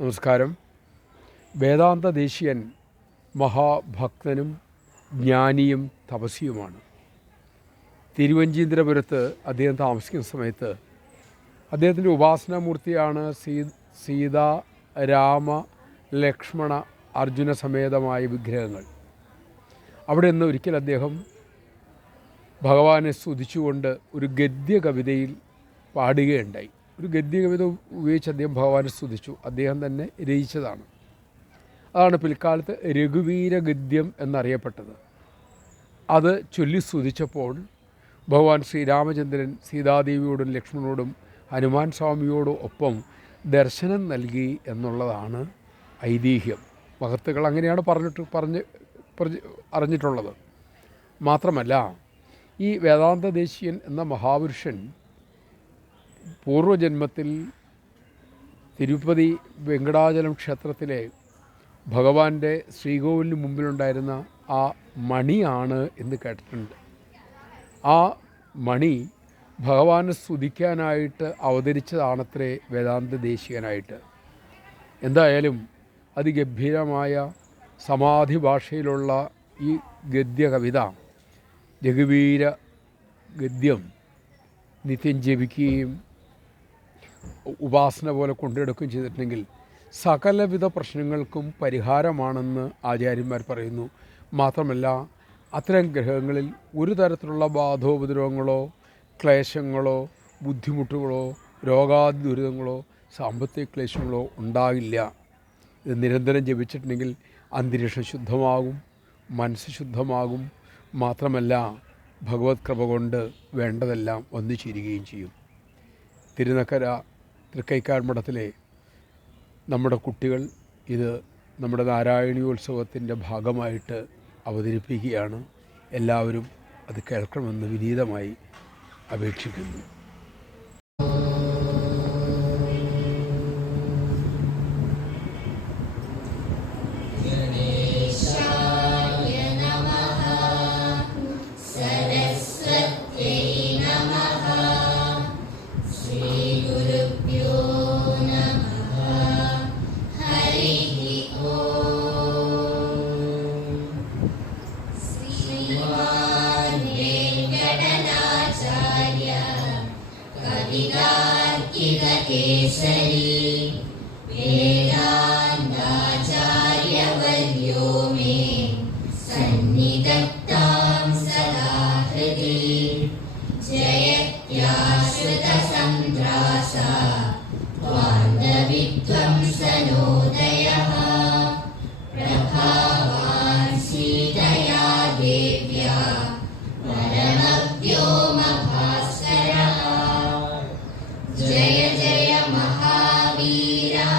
നമസ്കാരം. വേദാന്ത ദേശീയൻ മഹാഭക്തനും ജ്ഞാനിയും തപസ്വിയുമാണ്. തിരുവഞ്ചീന്ദ്രപുരത്ത് അദ്ദേഹം താമസിക്കുന്ന സമയത്ത് അദ്ദേഹത്തിൻ്റെ ഉപാസനാമൂർത്തിയാണ് സീത, രാമ, ലക്ഷ്മണ, അർജുന സമേതമായ വിഗ്രഹങ്ങൾ. അവിടെ നിന്ന് ഒരിക്കൽ അദ്ദേഹം ഭഗവാനെ സ്തുതിച്ചുകൊണ്ട് ഒരു ഗദ്യ കവിതയിൽ പാടുകയുണ്ടായി. ഒരു ഗദ്യകവിത ഉപയോഗിച്ച് അദ്ദേഹം ഭഗവാനെ സ്തുതിച്ചു. അദ്ദേഹം തന്നെ രചിച്ചതാണ്. അതാണ് പിൽക്കാലത്ത് രഘുവീര ഗദ്യം എന്നറിയപ്പെട്ടത്. അത് ചൊല്ലി സ്തുതിച്ചപ്പോൾ ഭഗവാൻ ശ്രീരാമചന്ദ്രൻ സീതാദേവിയോടും ലക്ഷ്മണനോടും ഹനുമാൻ സ്വാമിയോടും ഒപ്പം ദർശനം നൽകി എന്നുള്ളതാണ് ഐതിഹ്യം. മഹത്തുക്കൾ അങ്ങനെയാണ് അറിഞ്ഞിട്ടുള്ളത്. മാത്രമല്ല, ഈ വേദാന്ത ദേശീയൻ എന്ന മഹാപുരുഷൻ പൂർവജന്മത്തിൽ തിരുപ്പതി വെങ്കടാചലം ക്ഷേത്രത്തിലെ ഭഗവാന്റെ ശ്രീകോവിലിന് മുമ്പിലുണ്ടായിരുന്ന ആ മണിയാണ് എന്ന് കേട്ടിട്ടുണ്ട്. ആ മണി ഭഗവാനെ സ്തുതിക്കാനായിട്ട് അവതരിച്ചതാണത്രേ വേദാന്ത ദേശീയനായിട്ട്. എന്തായാലും അതിഗംഭീരമായ സമാധി ഭാഷയിലുള്ള ഈ ഗദ്യ കവിത, രഘുവീര ഗദ്യം നിത്യം ജപിക്കുകയും ഉപാസന പോലെ കൊണ്ടെടുക്കുകയും ചെയ്തിട്ടുണ്ടെങ്കിൽ സകലവിധ പ്രശ്നങ്ങൾക്കും പരിഹാരമാണെന്ന് ആചാര്യന്മാർ പറയുന്നു. മാത്രമല്ല, അത്തരം ഗ്രഹങ്ങളിൽ ഒരു തരത്തിലുള്ള ബാധോപദ്രവങ്ങളോ ക്ലേശങ്ങളോ ബുദ്ധിമുട്ടുകളോ രോഗാദി ദുരിതങ്ങളോ സാമ്പത്തിക ക്ലേശങ്ങളോ ഉണ്ടാകില്ല. ഇത് നിരന്തരം ജപിച്ചിട്ടുണ്ടെങ്കിൽ അന്തരീക്ഷം ശുദ്ധമാകും, മനസ്സ് ശുദ്ധമാകും. മാത്രമല്ല, ഭഗവത് കൃപ കൊണ്ട് വേണ്ടതെല്ലാം വന്നു ചേരുകയും ചെയ്യും. തിരുനക്കര തൃക്കൈക്കാട് മഠത്തിലെ നമ്മുടെ കുട്ടികൾ ഇത് നമ്മുടെ നാരായണീയോത്സവത്തിൻ്റെ ഭാഗമായിട്ട് അവതരിപ്പിക്കുകയാണ്. എല്ലാവരും അത് കേൾക്കണമെന്ന് വിനീതമായി അപേക്ഷിക്കുന്നു. केसरी वेदान्ताचार्यवर्यो मे सन्निधत्तां सदा हृदि जयत्याश्रितसन्द्रासा त्वान्दविध्वंसनोदयः प्रभावान् सीतया देव्या परमव्योमभास्करः जय जय महावीरा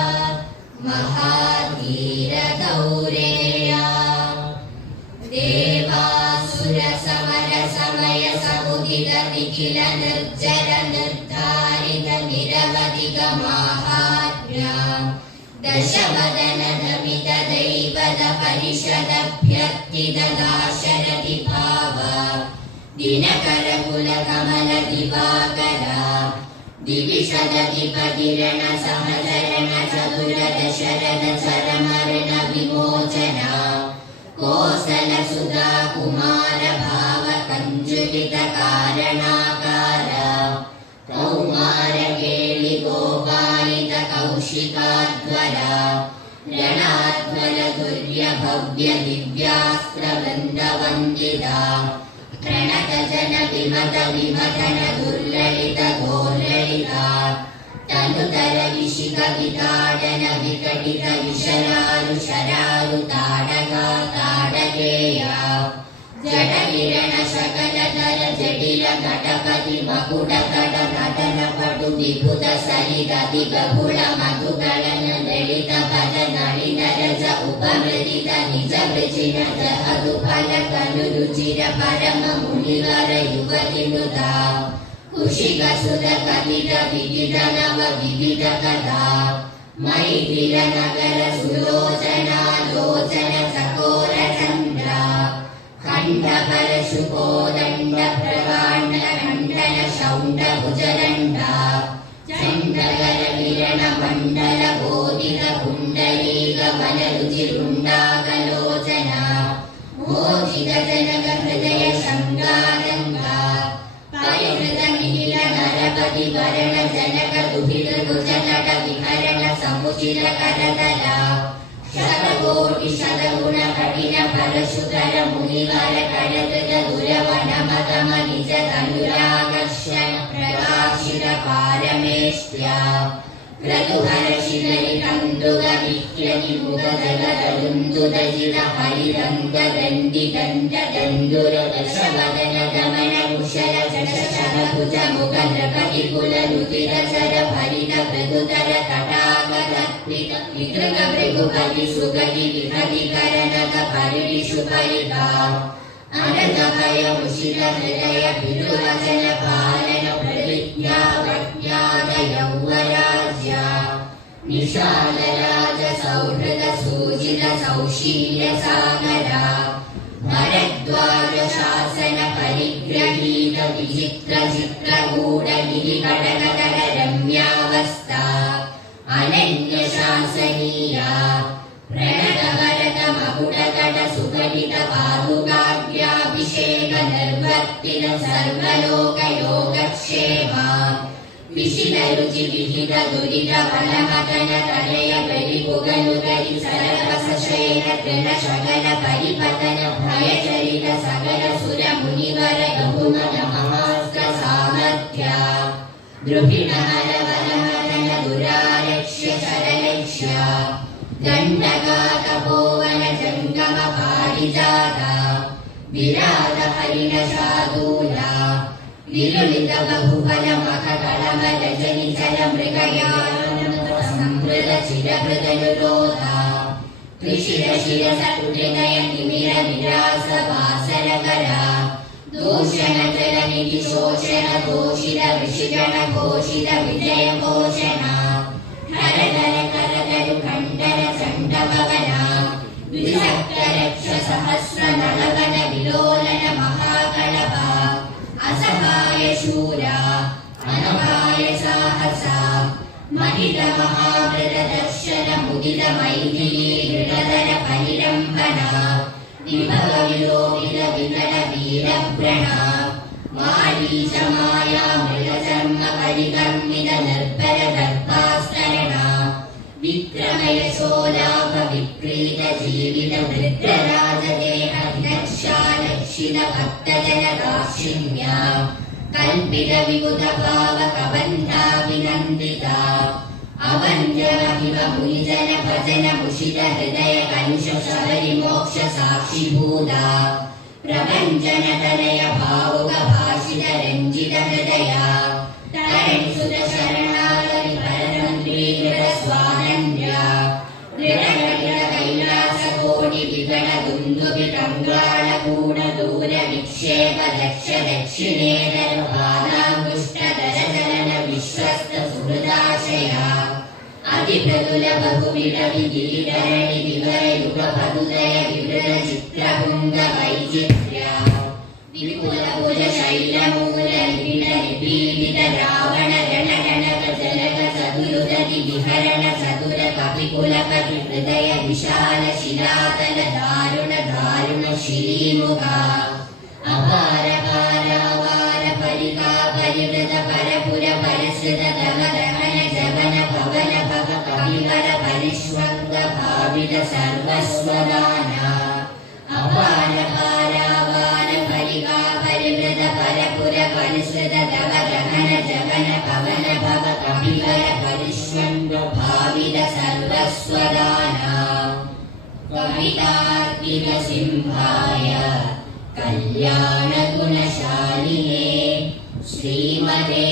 महाधीर गौरेया देवासुर समर समय समुदित निखिल निर्जर निर्धारित निरवधिक माहात्म्या दशवदन धमित दैवत परिषदभ्यर्थित दाशरथि भावा दिनकर कुल कमल दिवाकरा दिविशदधिपतिरण सहचरण चतुर दशरथ चरमरण विमोचना कोसल सुधा कुमार भाव कंजुलित कारणाकार कौमार केळि गोपालित कौशिकाध्वरा ರಣಾಧ್ವರ ದುರ್ಯ ಭವ್ಯ ದಿವ್ಯಾಸ್ತ್ರ ವೃಂದ ವಂದಿತಾ ಪ್ರಣತ ಜನ ವಿಮತ ವಿಮತನ ದುರ್ಲಲಿತ ಘೋರ್ಲಲಿತಾ ತನುತರ ವಿಶಿಖ ವಿತಾಡನ ವಿಕಟಿತ ವಿಶರಾರು ಶರಾರು ತಾಡಕ ತಾಡಕೇಯ ಜಡ ಕಿರಣ ಶಕಲ ತರ ಜಟಿಲ ಘಟಪತಿ ಮಕುಟ ಕಟ ನಟನ ಪಟು ವಿಭುತ ಸರಿಗತಿ ಬಹುಳ ಮಧುಗಳನ ಲಲಿತ ಪದ ನಳಿನ ರಜ ಉಪಮೃದಿತ ನಿಜ ವೃಜಿನ ಜಹದು ಫಲಕನು ರುಚಿರ ಪರಮ ಮುನಿವರ ಯುವತಿನುತ ಕುಶಿಕ ಸುತ ಕಥಿತ ವಿವಿಧ ನವ ವಿವಿಧ ಕಥಾ ಮೈಥಿಲ ನಗರ ಸುಲೋಚನ ಲೋಚನ ಚಕೋರ ಚಂದ್ರ ಖಂಡ ಪರಶು ಕೋದಂಡ ಪ್ರಕಾಂಡ ಖಂಡನ ಶೌಂಡ ಭುಜದಂಡ ಚಂಡಗರ ಕಿರಣ ಮಂಡಲ ಗೋಧಿ മോഹിത പുണ്ടരീക മലരുചിരുണ്ടാകലോചന മോചിത ജനക ഹൃദയ ശങ്കാതങ്ക പരിഹൃത നിഖില നരപതി വരണ ജനക ദുഹിത ഭുജതട വിഹരണ സമുചിത കരതല ശതകോടി ശതഗുണ കഠിന പരശുധര മുനിവര കടകൃത ദുരവന മതമ നിജ തനുരാകർഷണ പ്രകാശിത പാരമേഷ്ട്യ ക്രതുഹര ശിഖരി കന്തുക വിക്രമി മുഖദലതുന്തുദജിത ഹരിദന്ത ദണ്ഡി ദണ്ഡ ദണ്ഡുര ദശവദന ദമന കുശല ജശഭുജ മുഖ ദ്രപതി കുല രുതിര ചര ഭരിത മൃദുതര തടാകതത്വിക വികൃത ഭൃഗുപതി സുഗതി വിഹതി കരണക പരിഷു പരിക അനഘഭയ മുഷിത ഹൃദയ പിതുവചന പാലന പ്രതിജ്ഞാ പ്രജ്ഞാത യൗവരാജ്യ നിശാല രാജ സൗഹൃദ സൂചിത സൗശീല സാഗര ഭരദ്വാജ ശാസന പരിഗ്രഹീത വിചിത്ര ചിത്രകൂട ഗിരി കടകതര രമ്യാവസ്ഥ അനന്യ ശാസനീയ പ്രണതവരത മകുടകട സുഖലിത പാദുകാഗ്രാഭിഷേക നിർവർത്തിത സർവലോക യോഗക്ഷേമ വിശിത രുചി വിഹിത ദുരിത ഫലമതന തലയ പരിപുകലുകരി സരവസശേന തൃണ ശകല പരിപതന ഭയചരിത സകല സുര മുനിവര ബഹുമന മഹാസ്ത്ര സാമർഥ്യ ദ്രുഹിണ ഹരവരഹതന ദുരാലക്ഷ്യ ചരലക്ഷ്യ ദണ്ഡകാതപോവന ജംഗമ പാരിജാത വിരാത ഹരിണ ശാദൂല വിലുളിത ബഹുഫല മഖകളമ രജനി ചല മൃഗയാന സംവൃത ചിരഭൃതനുരോധ ത്രിശിര ശിരസ കുടിനയ നിമിര വിരാസ വാസരകര ദൂഷണ ജലനിധി ശോഷണ ദോഷിത ഋഷിഗണ ഘോഷിത വിജയ ഘോഷണ ഹരധര കരതരു ഖണ്ഡന ചണ്ഡപവന വിസക്ത രക്ഷ സഹസ്ര നളവന വിലോലന മഹാകളഭ അസഹായ ശൂര അനഹായ സാഹസ മഹിത മഹാവൃത ദർശന മുദിത മൈഥിലി ഹൃദര പരിരംഭന വിഭവ വിലോകിത വികട വീരപ്രണ മാരീച മായാ മൃഗചർമ്മ പരികർമ്മിത നിർഭര ദർഭാസ്തരണ വിക്രമയശോലാഭ വിക്രീത ജീവിത വൃത്രരാജദേഹ വിദക്ഷാലക്ഷിത ഭക്തജന ദാക്ഷിണ്യ കൽപിത വിബുധ ഭാവ കബന്ധാഭിനന്ദിത അവഞ്ചമഹിമ മുനിജന ഭജന മുഷിത ഹൃദയ കലുഷ ശബരി മോക്ഷ സാക്ഷിഭൂത പ്രപഞ്ചന തനയ ഭാവുക ഭാഷിത രഞ്ജിത ഹൃദയ തരണി സുത ശരണാഗതി പരതന്ത്രീകൃത സ്വാതന്ത്ര്യ ദൃഢകടിത കൈലാസ കോടി വികട ദുന്ദുഭി കങ്കാള കൂട ദൂര വിക്ഷേപ ദക്ഷ ദക്ഷിണേതര പാദാംഗുഷ്ടധര ചലന വിശ്വസ്ത സുഹൃദാശയ അതിപ്രതുല ബഹുവിധ വിധീധരണി വിവര യുഗ പതുദയ വിവൃത ചിത്രഭുംഗ വൈചിത്ര്യ വിപുല ഭുജ ശൈലമൂല നിബിഡ നിപീഡിത രാവണ രണഗണക ജലക ചതുരുദതി വിഹരണ ചതുര കപികുലപതി ഹൃദയ വിശാല ശിലാതല ദാരുണ ദാരുണ ശ്രീമുഖ അപാര പാരാവാര പരികാ പരിവൃത പരപുര പരശ്രിത ദഹദഹന ജവന ഭവന ഭവ കവിവര പരിഷ്വംഗ ഭാവിത സർവസ്വദാന അപാര പാരാവാര പരികാ പരിവൃത പരപുര പരിശ്രിത ദഹദഹന ജവന ഭവന ഭവ കവിവര പരിഷ്വംഗ ഭാവിത സർവസ്വദാന കവിതാർക്കിക സിംഹായ കല്യാണ ഗുണശാലിനേ ശ്രീമതേ